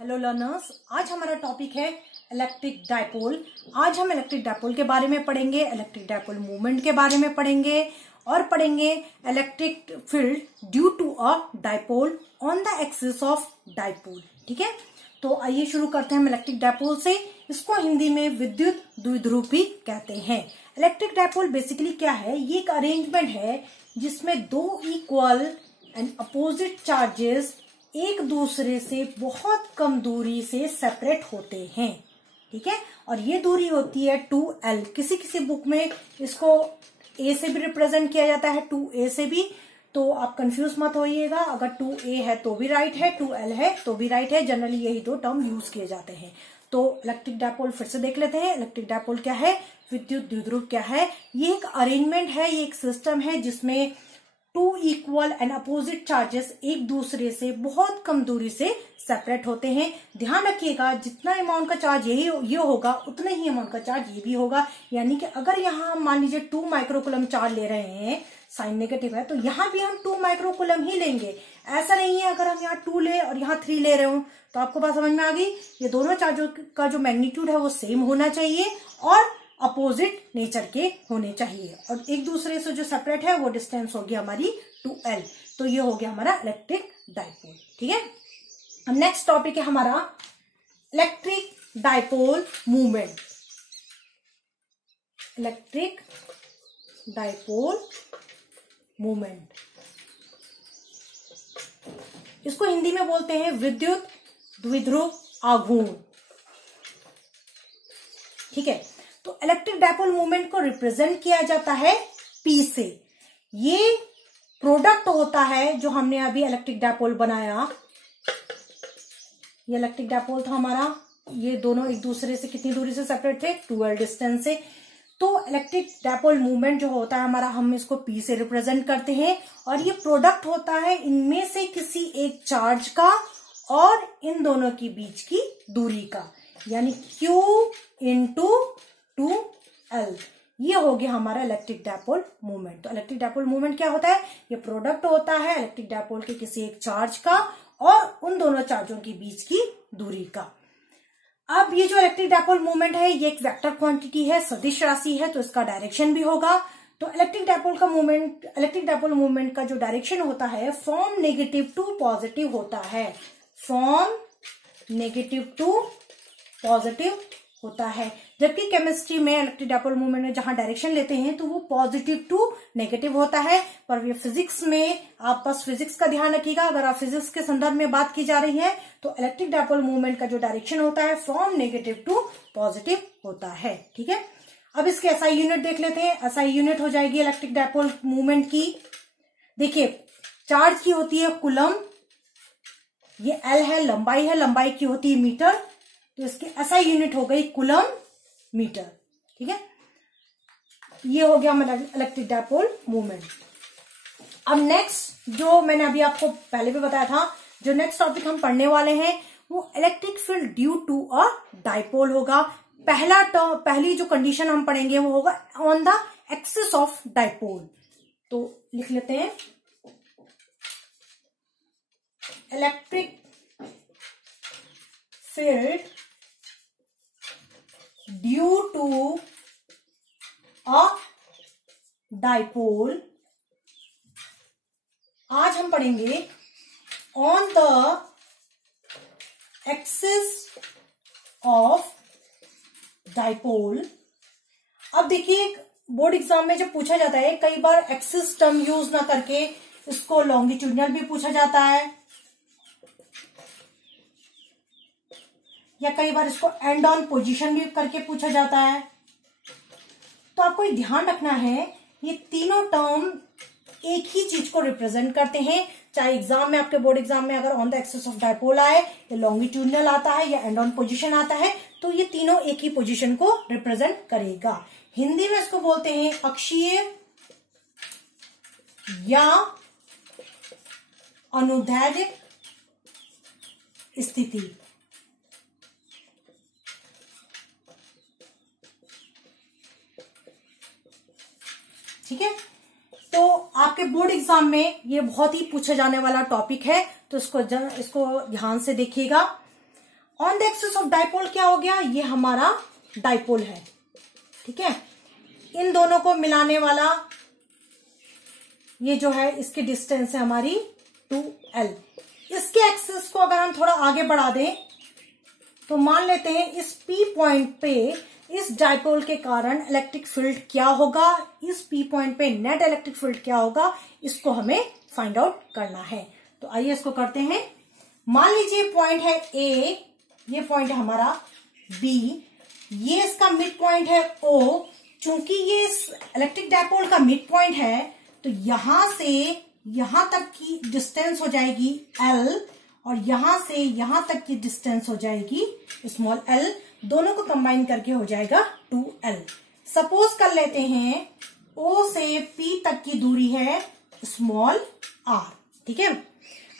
Hello learners, आज हमारा topic है इलेक्ट्रिक डायपोल। आज हम इलेक्ट्रिक डायपोल के बारे में पढ़ेंगे, इलेक्ट्रिक डायपोल मूवमेंट के बारे में पढ़ेंगे और पढ़ेंगे electric field due to a dipole on the axis of dipole. ठीक है, तो आइए शुरू करते हैं हम इलेक्ट्रिक डायपोल से। इसको हिंदी में विद्युत द्विध्रुव भी कहते हैं। इलेक्ट्रिक डायपोल बेसिकली क्या है? ये एक अरेंजमेंट है जिसमें दो इक्वल एंड अपोजिट चार्जेस एक दूसरे से बहुत कम दूरी से सेपरेट होते हैं। ठीक है, और ये दूरी होती है 2L। किसी किसी बुक में इसको A से भी रिप्रेजेंट किया जाता है, 2A से भी, तो आप कंफ्यूज मत होइएगा। अगर 2A है तो भी राइट है, 2L है तो भी राइट है। जनरली यही दो टर्म यूज किए जाते हैं। तो इलेक्ट्रिक डायपोल फिर से देख लेते हैं। इलेक्ट्रिक डायपोल क्या है, विद्युत द्विध्रुव क्या है? ये एक अरेंजमेंट है, ये एक सिस्टम है जिसमें two equal and opposite charges एक दूसरे से बहुत कम दूरी से सेपरेट होते हैं। ध्यान रखिएगा, जितना अमाउंट का चार्ज ये होगा उतना ही अमाउंट का चार्ज ये भी होगा। यानी कि अगर यहाँ हम मान लीजिए 2 माइक्रोकूलम चार्ज ले रहे हैं, साइन नेगेटिव है, तो यहाँ भी हम 2 माइक्रोकूलम ही लेंगे। ऐसा नहीं है अगर हम यहाँ 2 ले और यहाँ 3 ले रहे हो। तो आपको बात समझ में आ गई? ये दोनों चार्जों का जो मैग्नीट्यूड है वो सेम होना चाहिए और अपोजिट नेचर के होने चाहिए, और एक दूसरे से जो सेपरेट है वो डिस्टेंस होगी हमारी 2L। तो ये हो गया हमारा इलेक्ट्रिक डायपोल। ठीक है, अब नेक्स्ट टॉपिक है हमारा electric dipole movement. Electric dipole movement, इसको हिंदी में बोलते हैं विद्युत द्विध्रुव आघूर्ण। ठीक है, तो इलेक्ट्रिक डायपोल मूवमेंट को रिप्रेजेंट किया जाता है P से। ये प्रोडक्ट होता है जो हमने अभी इलेक्ट्रिक डायपोल बनाया। ये इलेक्ट्रिक डायपोल था हमारा, ये दोनों एक दूसरे से कितनी दूरी से सेपरेट थे? 2L डिस्टेंस से। तो इलेक्ट्रिक डायपोल मूवमेंट जो होता है हमारा, हम इसको P से रिप्रेजेंट करते हैं, और ये प्रोडक्ट होता है इनमें से किसी एक चार्ज का और इन दोनों के बीच की दूरी का, यानी Q इंटू 2L। ये हो गया हमारा इलेक्ट्रिक डायपोल मूवमेंट। तो इलेक्ट्रिक डायपोल मूवमेंट क्या होता है? ये प्रोडक्ट होता है इलेक्ट्रिक डायपोल के किसी एक चार्ज का और उन दोनों चार्जों के बीच की दूरी का। अब ये जो इलेक्ट्रिक डायपोल मूवमेंट है ये एक वेक्टर क्वांटिटी है, सदिश राशि है, तो इसका डायरेक्शन भी होगा। तो इलेक्ट्रिक डायपोल मूवमेंट का जो डायरेक्शन होता है फ्रॉम नेगेटिव टू पॉजिटिव होता है। फ्रॉम नेगेटिव टू पॉजिटिव होता है, जबकि केमिस्ट्री में इलेक्ट्रिक डायपोल मूवमेंट में जहां डायरेक्शन लेते हैं तो वो पॉजिटिव टू नेगेटिव होता है। पर ये फिजिक्स में आप बस फिजिक्स का ध्यान रखिएगा। अगर आप फिजिक्स के संदर्भ में बात की जा रही है तो इलेक्ट्रिक डायपोल मूवमेंट का जो डायरेक्शन होता है फ्रॉम नेगेटिव टू पॉजिटिव होता है। ठीक है, अब इसके SI यूनिट देख लेते हैं। SI यूनिट हो जाएगी इलेक्ट्रिक डायपोल मूवमेंट की। देखिए, चार्ज की होती है कूलम, ये L है, लंबाई है, लंबाई की होती है मीटर, तो इसकी SI यूनिट हो गई कूलम मीटर। ठीक है, ये हो गया हमारा इलेक्ट्रिक डायपोल मूवमेंट। अब नेक्स्ट जो मैंने अभी आपको पहले भी बताया था, जो नेक्स्ट टॉपिक हम पढ़ने वाले हैं वो electric field due to a dipole होगा। पहली जो कंडीशन हम पढ़ेंगे वो होगा on the axis of dipole. तो लिख लेते हैं, electric field due to a dipole. आज हम पढ़ेंगे on the axis of dipole. अब देखिए, बोर्ड एग्जाम में जब पूछा जाता है, कई बार एक्सिस टर्म यूज ना करके इसको लॉन्गिट्यूडनल भी पूछा जाता है, या कई बार इसको एंड ऑन पोजीशन भी करके पूछा जाता है। तो आपको ये ध्यान रखना है, ये तीनों टर्म एक ही चीज को रिप्रेजेंट करते हैं। चाहे एग्जाम में, आपके बोर्ड एग्जाम में अगर on the axis of dipole आए, या लॉन्गिट्यूडनल आता है, या एंड ऑन पोजीशन आता है, तो ये तीनों एक ही पोजीशन को रिप्रेजेंट करेगा। हिंदी में इसको बोलते हैं अक्षीय या अनुदैर्ध्य स्थिति। ठीक है, तो आपके बोर्ड एग्जाम में ये बहुत ही पूछे जाने वाला टॉपिक है, तो इसको ध्यान से देखिएगा। On the axis of dipole क्या हो गया, ये हमारा डाइपोल है, ठीक है। इन दोनों को मिलाने वाला ये जो है इसकी डिस्टेंस है हमारी 2L। इसके एक्सिस को अगर हम थोड़ा आगे बढ़ा दें तो मान लेते हैं इस P पॉइंट पे इस डाइपोल के कारण इलेक्ट्रिक फील्ड क्या होगा, इस P पॉइंट पे नेट इलेक्ट्रिक फील्ड क्या होगा, इसको हमें फाइंड आउट करना है। तो आइए इसको करते हैं। मान लीजिए पॉइंट है A, ये पॉइंट है हमारा B, ये इसका मिड पॉइंट है O। चूंकि ये इस इलेक्ट्रिक डाइपोल का मिड पॉइंट है तो यहां से यहां तक की डिस्टेंस हो जाएगी L और यहां से यहां तक की डिस्टेंस हो जाएगी स्मॉल l, दोनों को कंबाइन करके हो जाएगा 2L। सपोज कर लेते हैं O से P तक की दूरी है स्मॉल r, ठीक है।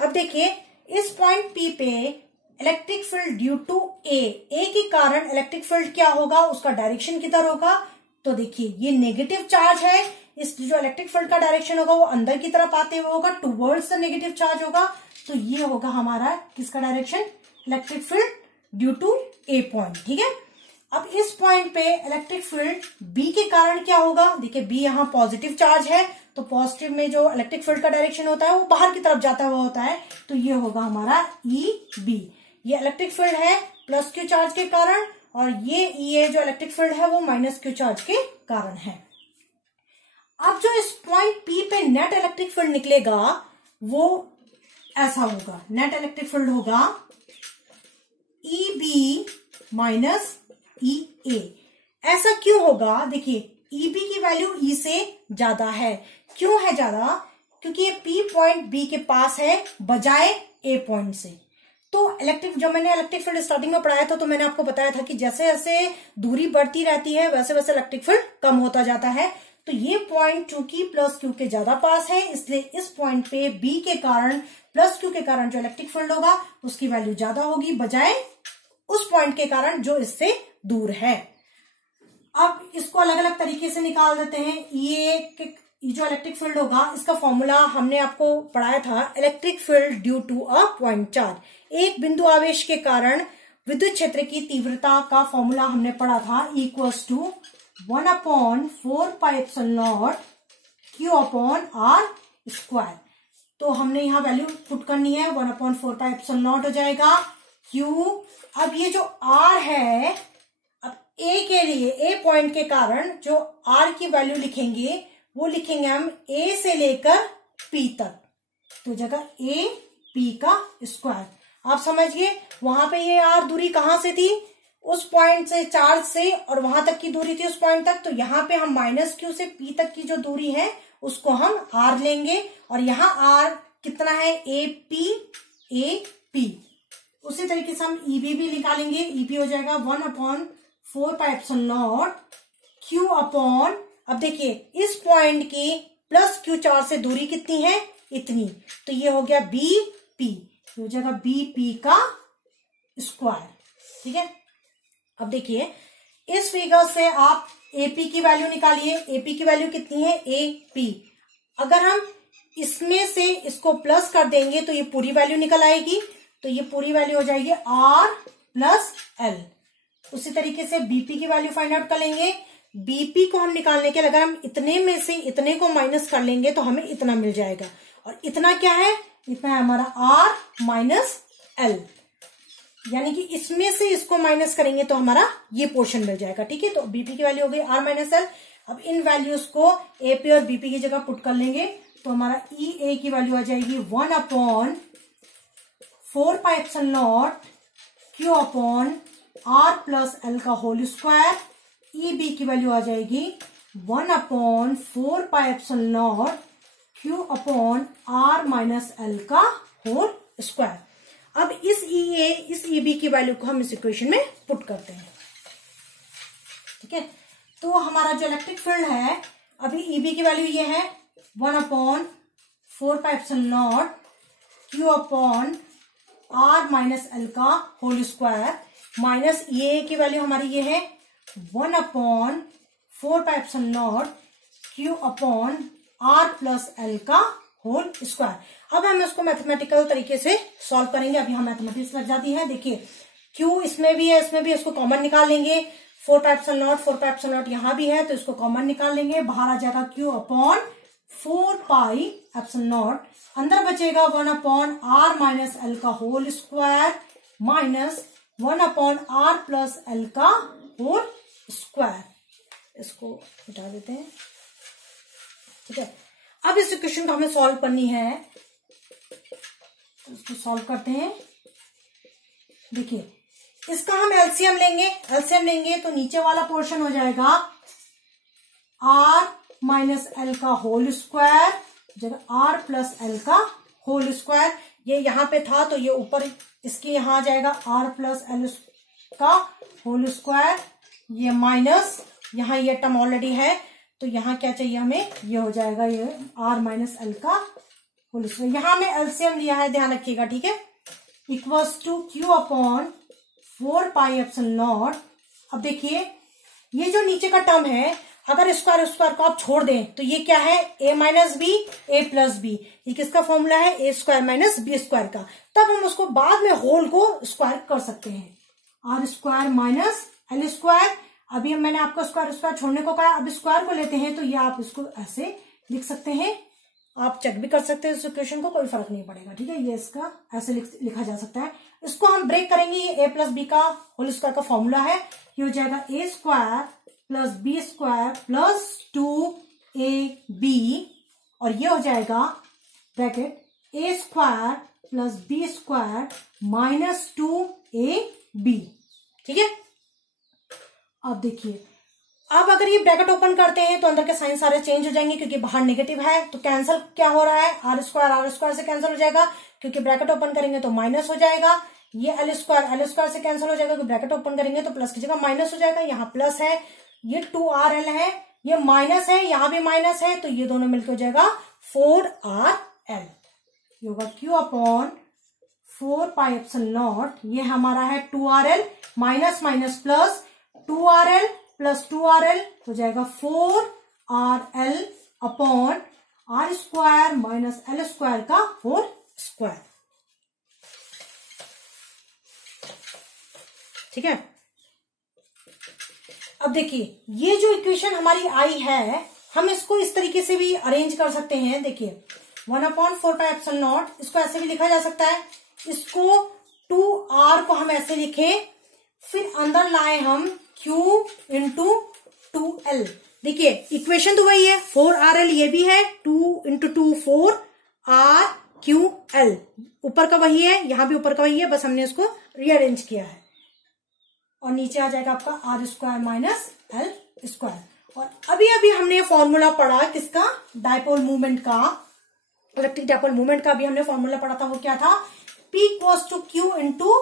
अब देखिए इस पॉइंट P पे electric field due to A के कारण इलेक्ट्रिक फील्ड क्या होगा, उसका डायरेक्शन किधर होगा, तो देखिए ये नेगेटिव चार्ज है, इस जो इलेक्ट्रिक फील्ड का डायरेक्शन होगा वो अंदर की तरफ आते हुए होगा, टुवर्ड्स द नेगेटिव चार्ज होगा। तो ये होगा हमारा किसका direction, electric field due to A point, ठीक है। अब इस पॉइंट पे इलेक्ट्रिक फील्ड B के कारण क्या होगा, देखिए B यहाँ पॉजिटिव चार्ज है तो पॉजिटिव में जो इलेक्ट्रिक फील्ड का डायरेक्शन होता है वो बाहर की तरफ जाता हुआ होता है, तो ये होगा हमारा EB। ये इलेक्ट्रिक फील्ड है प्लस Q चार्ज के कारण और ये EA जो इलेक्ट्रिक फील्ड है वो माइनस Q चार्ज के कारण है। अब जो इस पॉइंट P पे नेट इलेक्ट्रिक फील्ड निकलेगा वो ऐसा होगा, नेट इलेक्ट्रिक फील्ड होगा EB माइनस EA। ऐसा क्यों होगा, देखिए EB की वैल्यू E से ज्यादा है। क्यों है ज्यादा, क्योंकि ये P पॉइंट B के पास है बजाय A पॉइंट से। तो इलेक्ट्रिक, जो मैंने इलेक्ट्रिक फील्ड स्टार्टिंग में पढ़ाया था तो मैंने आपको बताया था कि जैसे जैसे दूरी बढ़ती रहती है वैसे वैसे इलेक्ट्रिक फील्ड कम होता जाता है। तो ये पॉइंट चूंकि प्लस Q के ज्यादा पास है इसलिए इस पॉइंट पे B के कारण प्लस Q के कारण जो इलेक्ट्रिक फील्ड होगा उसकी वैल्यू ज्यादा होगी बजाय उस पॉइंट के कारण जो इससे दूर है। अब इसको अलग अलग तरीके से निकाल देते हैं। ये जो इलेक्ट्रिक फील्ड होगा इसका फॉर्मूला हमने आपको पढ़ाया था, electric field due to a point charge. एक बिंदु आवेश के कारण विद्युत क्षेत्र की तीव्रता का फॉर्मूला हमने पढ़ा था, इक्वल्स टू 1/4πε0 Q/r²। तो हमने यहाँ वैल्यू पुट करनी है, 1/4πε0 हो जाएगा Q। अब ये जो R है, अब A के लिए A पॉइंट के कारण जो R की वैल्यू लिखेंगे वो लिखेंगे हम A से लेकर P तक, तो जगह A P का स्क्वायर। आप समझिए वहां पे ये R दूरी कहां से थी, उस पॉइंट से चार्ज से, और वहां तक की दूरी थी उस पॉइंट तक। तो यहाँ पे हम माइनस Q से P तक की जो दूरी है उसको हम R लेंगे और यहाँ R कितना है, AP। उसी तरीके से हम EB भी निकालेंगे, EB हो जाएगा 1/4πε0 Q/, अब देखिए इस पॉइंट की प्लस Q चार्ज से दूरी कितनी है, इतनी, तो ये हो गया BP, हो जाएगा BP का स्क्वायर, ठीक है। अब देखिए इस फिगर से आप AP की वैल्यू निकालिए, AP की वैल्यू कितनी है, AP। अगर हम इसमें से इसको प्लस कर देंगे तो ये पूरी वैल्यू निकल आएगी, तो ये पूरी वैल्यू हो जाएगी R प्लस L। उसी तरीके से BP की वैल्यू फाइंड आउट कर लेंगे। BP को हम निकालने के लिए अगर हम इतने में से इतने को माइनस कर लेंगे तो हमें इतना मिल जाएगा, और इतना क्या है, इतना है हमारा R माइनस L, यानी कि इसमें से इसको माइनस करेंगे तो हमारा ये पोर्शन मिल जाएगा, ठीक है। तो BP की वैल्यू हो गई R माइनस L। अब इन वैल्यूज को AP और BP की जगह पुट कर लेंगे तो हमारा EA की वैल्यू आ जाएगी 1/4πε0 Q/r प्लस L का होल स्क्वायर। EB की वैल्यू आ जाएगी 1/4πε0 Q/r माइनस L का होल स्क्वायर। अब इस EA इस EB की वैल्यू को हम इस इक्वेशन में पुट करते हैं, ठीक है। तो हमारा जो इलेक्ट्रिक फील्ड है, अभी EB की वैल्यू ये है 1/4πε0 Q/r माइनस L का होल स्क्वायर, माइनस EA की वैल्यू हमारी ये है 1/4πε0 Q/r प्लस L का होल स्क्वायर। अब हम इसको मैथमेटिकल तरीके से सॉल्व करेंगे। अभी हम मैथमेटिक्स लग जाती है। देखिए Q इसमें भी है, इसमें भी, इसको कॉमन निकाल लेंगे। 4πε0 यहां भी है तो इसको कॉमन निकाल लेंगे, बाहर आ जाएगा Q अपॉन 4πε0, अंदर बचेगा 1/r-l का होल स्क्वायर माइनस 1/r+l का होल स्क्वायर। इसको हटा देते हैं, ठीक है। अब इस इक्वेशन को हमें सॉल्व करनी है, तो इसको सॉल्व करते हैं। देखिए इसका हम एलसीएम लेंगे तो नीचे वाला पोर्शन हो जाएगा r-l का होल स्क्वायर जगह r+l का होल स्क्वायर। ये यहां पे था तो ये ऊपर इसके यहां आ जाएगा r+l का होल स्क्वायर, ये माइनस, यहां ये टर्म ऑलरेडी है तो यहां क्या चाहिए हमें, ये हो जाएगा ये r-l का होल स्क्वायर। यहां में एलसीएम लिया है, ध्यान रखिएगा, ठीक है। Equals to Q upon 4πε0। अब देखिए ये जो नीचे का टर्म है, अगर स्क्वायर को आप छोड़ दें तो ये क्या है, a माइनस बी a+b। ये किसका फॉर्मूला है, a square minus B square का। तब हम उसको बाद में होल को स्क्वायर कर सकते हैं, r square minus l square. अभी मैंने आपको स्क्वायर छोड़ने को कहा, अब स्क्वायर को लेते हैं तो ये आप इसको ऐसे लिख सकते हैं, आप चेक भी कर सकते हैं इस इक्वेशन को, कोई फर्क नहीं पड़ेगा, ठीक है। ये इसका ऐसे लिखा जा सकता है। इसको हम ब्रेक करेंगे, ये a+b का होल स्क्वायर का फॉर्मूला है, ये हो जाएगा a square plus B square plus 2ab, और ये हो जाएगा bracket a square plus B square minus 2ab, ठीक है। अब देखिए, अब अगर ये ब्रैकेट ओपन करते हैं तो अंदर के साइन सारे चेंज हो जाएंगे क्योंकि बाहर नेगेटिव है, तो कैंसिल क्या हो रहा है, r स्क्वायर से कैंसिल हो जाएगा क्योंकि ब्रैकेट ओपन करेंगे तो माइनस हो जाएगा। ये l स्क्वायर से कैंसिल हो जाएगा क्योंकि ब्रैकेट ओपन करेंगे तो प्लस की जगह माइनस हो जाएगा, यहाँ प्लस है, ये 2rl है, ये माइनस है, यहाँ भी माइनस है, तो ये दोनों मिलकर हो जाएगा 4rl। ये होगा Q अपॉन 4πε0, ये हमारा है 2rl minus minus plus 2rl plus 2rl हो जाएगा 4rl upon r square minus l square का होल स्क्वायर, ठीक है। अब देखिए ये जो इक्वेशन हमारी आई है, हम इसको इस तरीके से भी अरेंज कर सकते हैं। देखिए 1/4πε0, इसको ऐसे भी लिखा जा सकता है, इसको 2r को हम ऐसे लिखें, फिर अंदर लाए हम Q इंटू 2l। देखिए इक्वेशन तो वही है, 4rl ये भी है, 2 इंटू 2 4rql, ऊपर का वही है, यहां भी ऊपर का वही है, बस हमने इसको रीअरेंज किया है, और नीचे आ जाएगा आपका r square minus l square. और अभी अभी हमने फॉर्मूला पढ़ा किसका, डायपोल मूवमेंट का, इलेक्ट्रिक डायपोल मूवमेंट का भी हमने फॉर्मूला पढ़ा था, वो क्या था, P equals to Q into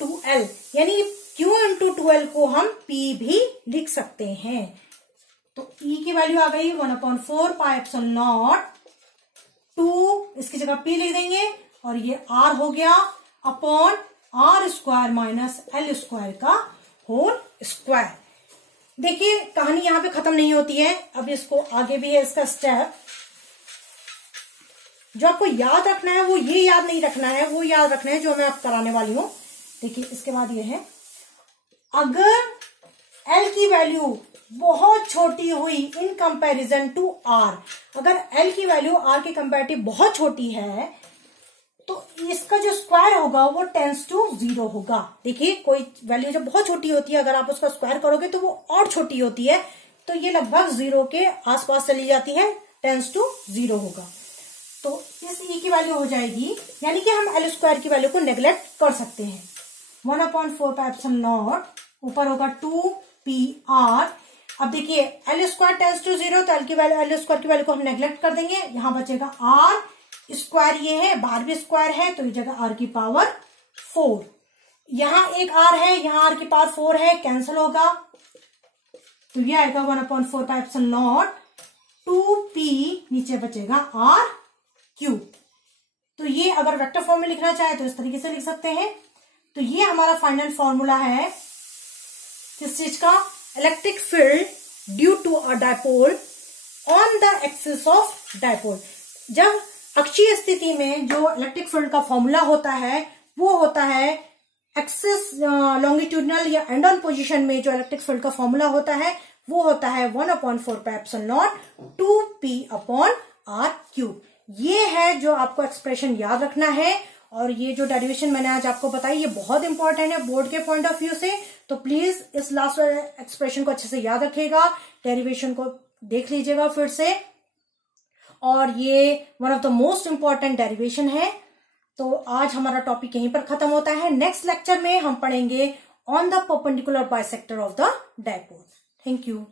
2l, यानी Q इंटू 2l को हम P भी लिख सकते हैं। तो E की वैल्यू आ गई 1/4πε0, 2 इसकी जगह P लिख देंगे, और ये R हो गया upon r square minus l square का होल स्क्वायर। देखिए कहानी यहां पे खत्म नहीं होती है, अब इसको आगे भी है इसका स्टेप। जो आपको याद रखना है वो ये याद नहीं रखना है, वो याद रखना है जो मैं आप कराने वाली हूं। देखिए इसके बाद ये है, अगर L की वैल्यू बहुत छोटी हुई इन कंपैरिजन टू R, अगर L की वैल्यू R के कंपैरेटिव बहुत छोटी है तो इसका जो स्क्वायर होगा वो टेंस टू 0 होगा। देखिए कोई वैल्यू जब बहुत छोटी होती है, अगर आप उसका स्क्वायर करोगे तो वो और छोटी होती है, तो ये लगभग 0 के आसपास चली जाती है, टेंस टू 0 होगा। तो इस E की वैल्यू हो जाएगी, यानी कि हम L स्क्वायर की वैल्यू को नेग्लेक्ट कर सकते हैं। 1/4πε0 ऊपर होगा 2PR। अब देखिए L स्क्वायर टेंस टू 0, तो L स्क्वायर की वैल्यू को हम नेग्लेक्ट कर देंगे, यहां बचेगा R स्क्वायर, ये है बाहर भी स्क्वायर है तो ये जगह R की पावर 4, यहां एक R है, यहां R की पावर 4 है, कैंसिल होगा, तो ये आएगा 1/4πε0 2p, नीचे बचेगा RQ। तो ये अगर वेक्टर फॉर्म में लिखना चाहे तो इस तरीके से लिख सकते हैं। तो ये हमारा फाइनल फॉर्मूला है किस चीज का, electric field due to a dipole on the axis of dipole. जब अक्षीय स्थिति में जो इलेक्ट्रिक फील्ड का फॉर्मूला होता है वो होता है एक्सिस लॉन्गिट्यूडनल या एंड ऑन पोजिशन में जो इलेक्ट्रिक फील्ड का फॉर्मूला होता है वो होता है 1/4πε0 2p/r³। ये है जो आपको एक्सप्रेशन याद रखना है। और ये जो डेरिवेशन मैंने आज आपको बताई ये बहुत इंपॉर्टेंट है बोर्ड के पॉइंट ऑफ व्यू से, तो प्लीज इस लास्ट एक्सप्रेशन को अच्छे से याद रखिएगा, डेरिवेशन को देख लीजिएगा फिर से। और ये one of the most important derivation है। तो आज हमारा टॉपिक यहीं पर खत्म होता है। नेक्स्ट लेक्चर में हम पढ़ेंगे on the perpendicular bisector of the dipole. Thank you.